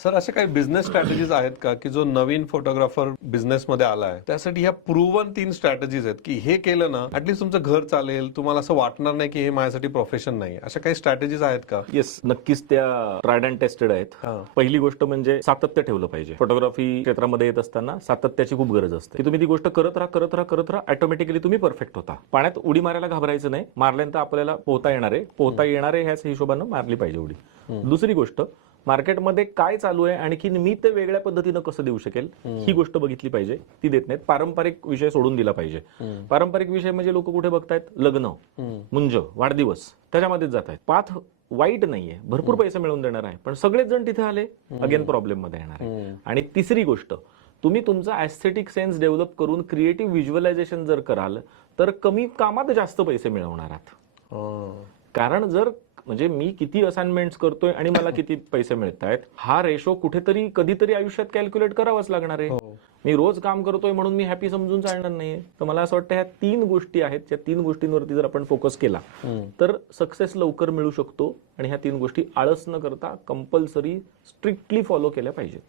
Sir अशा काही business strategies आहेत का की जो नवीन फोटोग्राफर बिझनेसमध्ये आलाय त्यासाठी ह्या प्रूव्हन 3 स्ट्रॅटेजीज आहेत की हे केलं ना ऍटलीस्ट तुमचं घर चालेल, तुम्हाला असं वाटणार नाही की हे माझ्यासाठी प्रोफेशन नाही. अशा काही स्ट्रॅटेजीज आहेत का? येस, नक्कीच त्या ट्रायड अँड टेस्टेड आहेत. पहिली गोष्ट म्हणजे सातत्य ठेवलं पाहिजे. फोटोग्राफी क्षेत्रामध्ये येत असताना सातत्याची खूप गरज असते की तुम्ही ती गोष्ट करत राहा ऑटोमॅटिकली तुम्ही परफेक्ट होता. पाण्यात उडी मारायला घाबरायचं नाही, मारल्यानंतर आपल्याला पोहता येणार आहे ह्याच हिशोबानं मारली पाहिजे उडी. दुसरी गोष्ट, मार्केटमध्ये काय चालू आहे आणखी मी ते वेगळ्या पद्धतीनं कसं देऊ शकेल ही गोष्ट बघितली पाहिजे. ती देत नाहीत. पारंपरिक विषय सोडून दिला पाहिजे. पारंपरिक विषय म्हणजे लोक कुठे बघतायत, लग्न, मुंज, वाढदिवस, त्याच्यामध्येच जात आहेत. पाथ वाईट नाहीये, भरपूर पैसे मिळवून देणार आहे, पण सगळेच जण तिथे आले, अगेन प्रॉब्लेम मध्ये येणार आहे. आणि तिसरी गोष्ट, तुम्ही तुमचा ऍस्थेटिक सेन्स डेव्हलप करून क्रिएटिव्ह व्हिज्युअलायझेशन जर कराल तर कमी कामात जास्त पैसे मिळवणार आहात. कारण जर म्हणजे मी किती असाइनमेंट्स करतोय आणि मला किती पैसे मिळत आहेत हा रेशो कुठेतरी कधीतरी आयुष्यात कॅल्क्युलेट करावाच लागणार आहे. मी रोज काम करतोय म्हणून मी हॅपी समजून चालणार नाहीये. तर मला असं वाटतं ह्या 3 गोष्टी आहेत, त्या 3 गोष्टींवरती जर आपण फोकस केला तर सक्सेस लवकर मिळू शकतो. आणि ह्या 3 गोष्टी आळस न करता कंपल्सरी स्ट्रिक्टली फॉलो केल्या पाहिजेत.